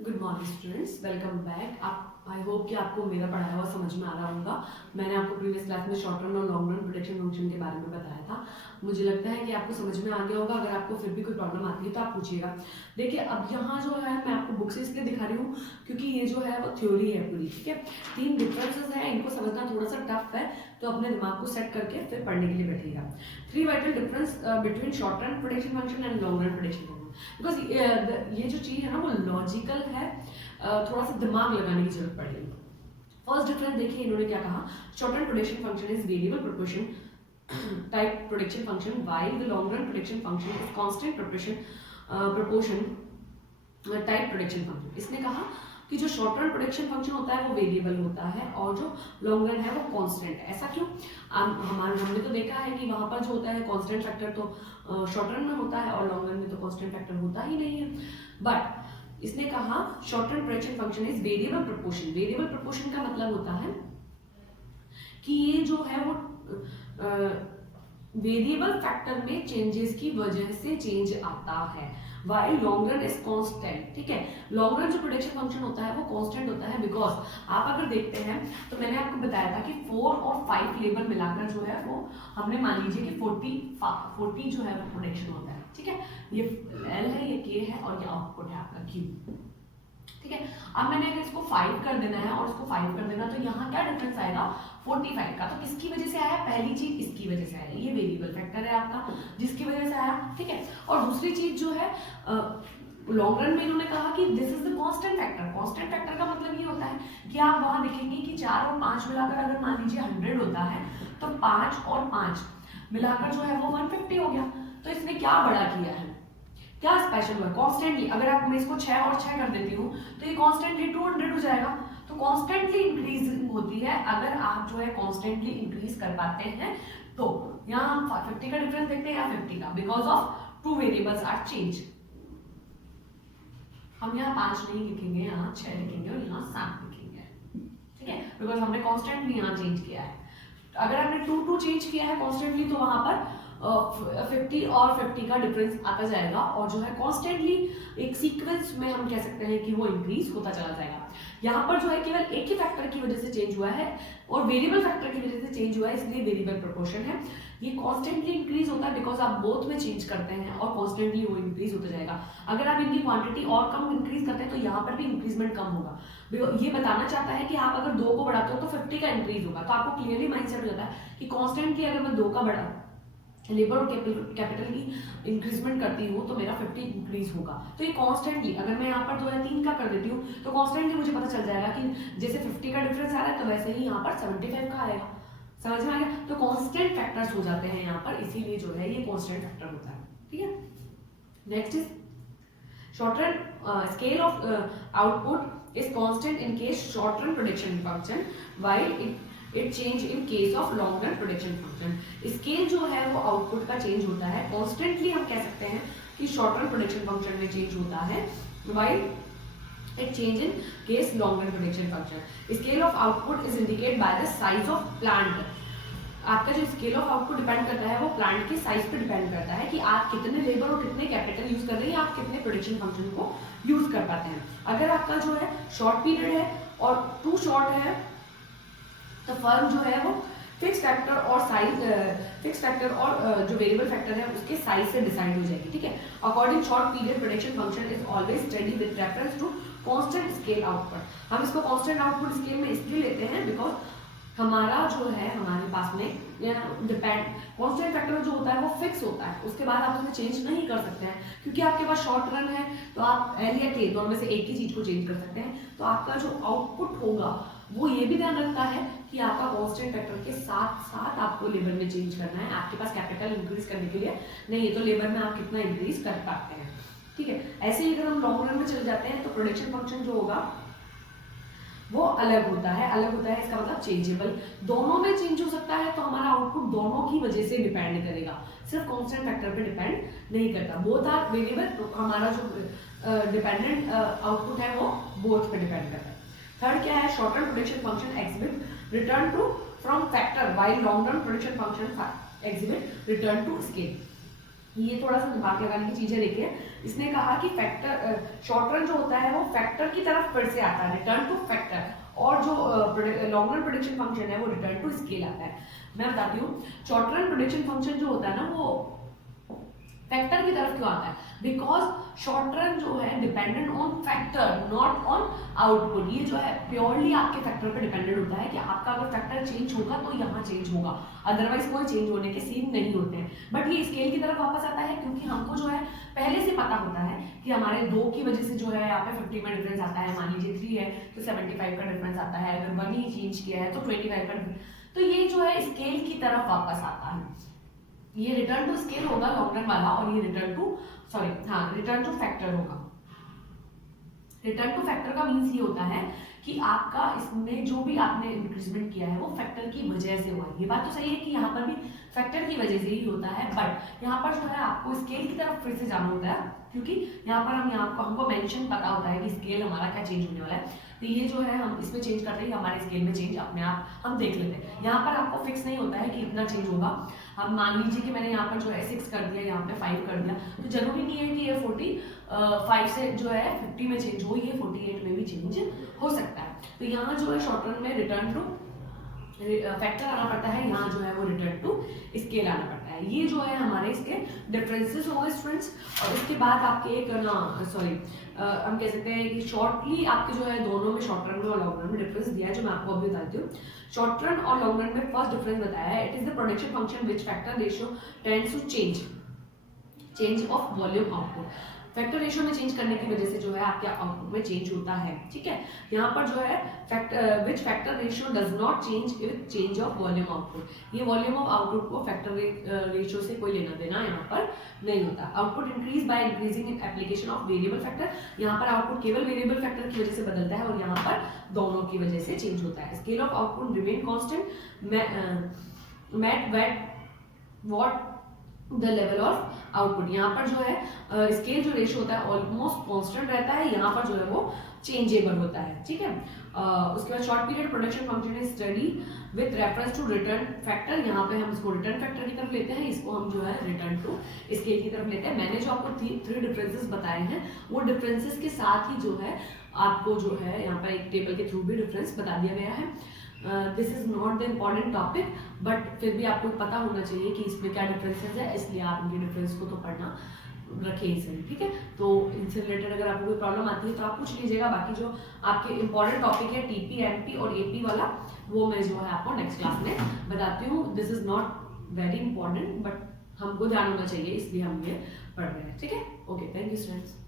Good morning students, welcome back. आप I hope कि आपको मेरा पढ़ाया हुआ समझ में आ रहा होगा। मैंने आपको प्रीवियस क्लास में शॉर्ट रन और लॉन्ग रन प्रोटेक्शन फंक्शन के बारे में बताया था। मुझे लगता है कि आपको समझ में आ गया होगा। अगर आपको फिर भी कोई प्रॉब्लम आती है तो आप पूछिएगा। देखिए, अब यहाँ जो है मैं आपको बुक से इसलिए दिखा रही हूँ क्योंकि ये जो है वो थ्योरी है पूरी, ठीक है। 3 डिफरेंसेस हैं, इनको समझना थोड़ा सा टफ है, तो अपने दिमाग को सेट करके फिर पढ़ने के लिए बैठिएगा। 3 vital difference between short run protection function and long run protection function. Because ये जो चीज़ है ना वो लॉजिकल है, थोड़ा सा दिमाग लगाने की जरूरत पड़ेगी। फर्स्ट डिफरेंस देखिए, इन्होंने क्या कहा। Short run protection function is variable proportion type protection function, while the long run prediction function is constant proportion type protection function. इसने कहा कि जो शॉर्ट रन प्रोटेक्शन फंक्शन होता है वो वेरिएबल होता है और जो लॉन्ग रन है वो कांस्टेंट है। ऐसा क्यों? हमने तो देखा है कि वहां पर जो होता है कांस्टेंट फैक्टर तो शॉर्ट रन में होता है और लॉन्ग रन में तो कांस्टेंट फैक्टर होता ही नहीं है। बट इसने कहा short run protection function is variable proportion. Variable proportion का मतलब होता है कि ये जो है वो वेरिएबल फैक्टर में चेंजेस की वजह से चेंज आता है, while long run is constant. ठीक है, लॉन्ग रन जो प्रोटेक्शन फंक्शन होता है वो कांस्टेंट होता है बिकॉज आप अगर देखते हैं तो मैंने आपको बताया था कि 4 और 5 लेबर मिलाकर जो है वो हमने मान लीजिए कि 40 जो है वो प्रोटेक्शन होता है। ठीक है, ये एल है, ये के है और ये आउटपुट है आपका क्यू। ठीक है, अब मैंने अगर इसको 5 कर देना है और इसको 5 कर देना तो यहाँ क्या डिफरेंस आएगा 45 का। तो किसकी वजह से आया? पहली चीज इसकी वजह से आया, ये वेरिएबल फैक्टर है आपका जिसकी वजह से आया। ठीक है, और दूसरी चीज जो है लॉन्ग रन में इन्होंने कहा कि this is the constant factor. Constant factor का मतलब ये होता है कि आप वहां देखेंगे कि 4 और 5 मिलाकर अगर मान लीजिए 100 होता है तो 5 और 5 मिलाकर जो है वो 150 हो गया। तो इसने क्या बड़ा किया है, क्या स्पेशल हुआ? कॉन्स्टेंटली अगर आप मैं इसको 6 और 6 कर देती हूँ तो ये कॉन्स्टेंटली 200 हो जाएगा। तो कॉन्स्टेंटली इंक्रीजिंग होती है अगर आप जो है कॉन्स्टेंटली इंक्रीज कर पाते हैं। तो यहाँ हम 50 का डिफरेंस देखते हैं या 50 का, because of 2 variables are change. हम यहाँ 5 नहीं लिखेंगे, यहाँ 6 लिखेंगे और यहाँ 7 लिखेंगे। ठीक है, बिकॉज हमने कॉन्स्टेंटली यहाँ चेंज किया है। अगर आपने 2 चेंज किया है कॉन्स्टेंटली तो वहां पर 50 और 50 का डिफरेंस आता जाएगा और जो है कॉन्स्टेंटली एक सीक्वेंस में हम कह सकते हैं कि वो इंक्रीज होता चला जाएगा। यहाँ पर जो है केवल एक ही फैक्टर की वजह से चेंज हुआ है और वेरिएबल फैक्टर की वजह से चेंज हुआ है, इसलिए वेरिएबल प्रोपोर्शन है। ये कॉन्स्टेंटली इंक्रीज होता है बिकॉज आप बोथ में चेंज करते हैं और कॉन्स्टेंटली वो इंक्रीज होता जाएगा। अगर आप इनकी क्वांटिटी और कम इंक्रीज करते हैं तो यहाँ पर भी इंक्रीजमेंट कम होगा। ये बताना चाहता है कि आप अगर 2 को बढ़ाते हो तो 50 का इंक्रीज होगा। तो आपको क्लियरली माइंडसेट हो जाता है कि कॉन्स्टेंटली अगर मैं 2 का बढ़ा लेबर और कैपिटल की इंक्रीजमेंट करती हूँ तो मेरा 50 इंक्रीज होगा। तो ये कॉन्स्टेंटली अगर मैं यहाँ पर 2 या 3 का कर देती हूँ तो कॉन्स्टेंटली मुझे पता चल जाएगा कि जैसे 50 का डिफरेंस आ रहा है तो वैसे ही यहाँ पर 75 का आएगा। समझ में आ गया? तो कांस्टेंट फैक्टर्स हो जाते हैं यहाँ पर, इसीलिए जो है ये कांस्टेंट फैक्टर होता है। ठीक है, next is short run scale of output is constant in case short run prediction function, while it change in case of long run prediction function। Scale जो है वो आउटपुट का चेंज होता है कॉन्स्टेंटली। हम कह सकते हैं कि शॉर्ट रन प्रोडिक्शन फंक्शन में चेंज होता है, while it change in case long run prediction function। scale of output is indicated by the size of plant। आपका जो स्केल ऑफ आउटपुट डिपेंड करता है वो प्लांट के साइज पे डिपेंड करता है कि आप कितने लेबर और कितने कैपिटल यूज कर रहे हैं, आप कितने प्रोडक्शन फंक्शन को यूज कर पाते हैं। अगर आपका जो है शॉर्ट पीरियड है और टू शॉर्ट है तो फर्म जो है वो फिक्स फैक्टर और जो वेरिएबल फैक्टर है उसके साइज से डिसाइड हो जाएगी। ठीक है, according short period production function is always study with reference to constant scale output. हम इसको कांस्टेंट आउटपुट स्केल में इसलिए लेते हैं बिकॉज हमारा जो है हमारे पास में डिपेंड कांस्टेंट फैक्टर जो होता है वो फिक्स होता है, उसके बाद आप उसमें चेंज नहीं कर सकते हैं क्योंकि आपके पास शॉर्ट रन है तो आप एल या के दोनों में से एक ही चीज को चेंज कर सकते हैं। तो आपका जो आउटपुट होगा वो ये भी ध्यान रखता है कि आपका कांस्टेंट फैक्टर के साथ साथ आपको लेबर में चेंज करना है। आपके पास कैपिटल इंक्रीज करने के लिए नहीं है तो लेबर में आप कितना इंक्रीज कर पाते हैं। ठीक है, ऐसे ही अगर हम लॉन्ग रन में चले जाते हैं तो प्रोडक्शन फंक्शन जो होगा वो अलग होता है। इसका मतलब चेंजेबल, दोनों में चेंज हो सकता है तो हमारा आउटपुट दोनों की वजह से डिपेंड करेगा, सिर्फ कांस्टेंट फैक्टर पे डिपेंड नहीं करता। बोथ आर वेरिएबल, तो हमारा जो डिपेंडेंट आउटपुट है वो बोथ पे डिपेंड करता है। थर्ड क्या है, short run production function exhibit return to from factor, while long run production function exhibit return to scale. ये थोड़ा सा दिमाग लगाने की चीजें देखिए। इसने कहा कि फैक्टर शॉर्ट रन जो होता है वो फैक्टर की तरफ फिर से आता है, रिटर्न टू फैक्टर, और जो लॉन्ग रन प्रेडिक्शन फंक्शन है वो रिटर्न टू स्केल आता है। मैं बताती हूँ, शॉर्ट रन प्रेडिक्शन फंक्शन जो होता है ना वो फैक्टर की तरफ क्यों आता है, बिकॉज शॉर्ट रन जो है dependent on factor not on output. ये जो है प्योरली आपके फैक्टर पे डिपेंडेंट होता है कि आपका अगर फैक्टर चेंज होगा तो यहाँ चेंज होगा, अदरवाइज कोई चेंज होने के सीन नहीं होते हैं। बट ये स्केल की तरफ वापस आता है क्योंकि हमको जो है पहले से पता होता है कि हमारे 2 की वजह से जो है यहाँ पे 50 में डिफरेंस आता है, मान लीजिए 3 है तो 75 का डिफरेंस आता है, अगर 1 ही चेंज किया है तो 25 का डिफरेंस। तो ये जो है स्केल की तरफ वापस आता है, ये रिटर्न टू स्केल होगा लॉन्ग रन वाला, और ये रिटर्न टू फैक्टर होगा। रिटर्न टू फैक्टर का मीन्स ये होता है कि आपका इसमें जो भी आपने इंक्रीजमेंट किया है वो फैक्टर की वजह से हुआ है। ये बात तो सही है कि यहाँ पर भी फैक्टर की वजह से ही होता है, बट यहाँ पर जो है आपको स्केल की तरफ फिर से जाना होता है, क्योंकि यहाँ पर हमको मेंशन पता होता है कि स्केल हमारा क्या चेंज होने वाला है। तो ये जो है हम इसमें चेंज करते हैं, हमारे स्केल में चेंज अपने आप हम देख लेते हैं। यहाँ पर आपको फिक्स नहीं होता है कि इतना चेंज होगा। हम मान लीजिए कि मैंने यहाँ पर जो है 6 कर दिया, यहाँ पे 5 कर दिया, तो जरूरी नहीं है कि ये 45 से जो है 50 में चेंज हो, ये 48 में भी चेंज हो सकता है। तो यहाँ जो है शॉर्ट रन में रिटर्न टू फैक्टर आना पड़ता है, यहाँ जो है वो रिटर्न टू स्केल आना पड़ता है। ये जो है हमारे इसके डिफरेंसेस हो गए स्टूडेंट्स। और इसके बाद आपके एक हम कह सकते हैं कि शॉर्टली आपके जो है दोनों में शॉर्ट रन में और लॉन्ग रन में डिफरेंस दिया है, जो मैं आपको अभी बताती हूँ। शॉर्ट रन और लॉन्ग रन में फर्स्ट डिफरेंस बताया है, it is the production function which factor ratio tends to change of volume output. Factor ratio में चेंज करने की वजह से जो है आपके आउटपुट में चेंज होता है, ठीक है। यहाँ पर जो है विच factor ratio does not change with change of volume output. ये वॉल्यूम ऑफ आउटपुट को फैक्टर रेशियो से कोई लेना देना यहाँ पर नहीं होता। Output increase by increasing in application of variable factor. यहाँ पर आउटपुट केवल वेरिएबल फैक्टर की वजह से बदलता है और यहाँ पर दोनों की वजह से चेंज होता है। Scale of output remain constant mat wet what the level of output. यहाँ पर जो है स्केल जो रेशियो होता है ऑलमोस्ट कांस्टेंट रहता है, यहाँ पर जो है वो चेंजेबल होता है, ठीक है। उसके बाद short period production function is study with reference to return factor. यहाँ पे हम इसको रिटर्न फैक्टर की तरफ लेते हैं, इसको हम जो है रिटर्न टू स्केल की तरफ लेते हैं। मैंने जो आपको 3 डिफरेंसेस बताए हैं, वो डिफरेंसेस के साथ ही जो है आपको जो है यहाँ पर एक टेबल के थ्रू भी डिफरेंस बता दिया गया है। This is not the important topic, but फिर भी आपको पता होना चाहिए कि इसमें क्या डिफरेंसेस है, इसलिए आप इनके डिफरेंस को तो पढ़ना रखिए इसे, ठीक है। तो इनसे रिलेटेड अगर आपको कोई प्रॉब्लम आती है तो आप पूछ लीजिएगा। बाकी जो आपके इंपॉर्टेंट टॉपिक है टीपी, एमपी और एपी वाला, वो मैं जो है आपको नेक्स्ट क्लास में बताती हूँ। This is not very important, but हमको ध्यान होना चाहिए, इसलिए हम ये पढ़ रहे हैं, ठीक है। Okay, thank you students.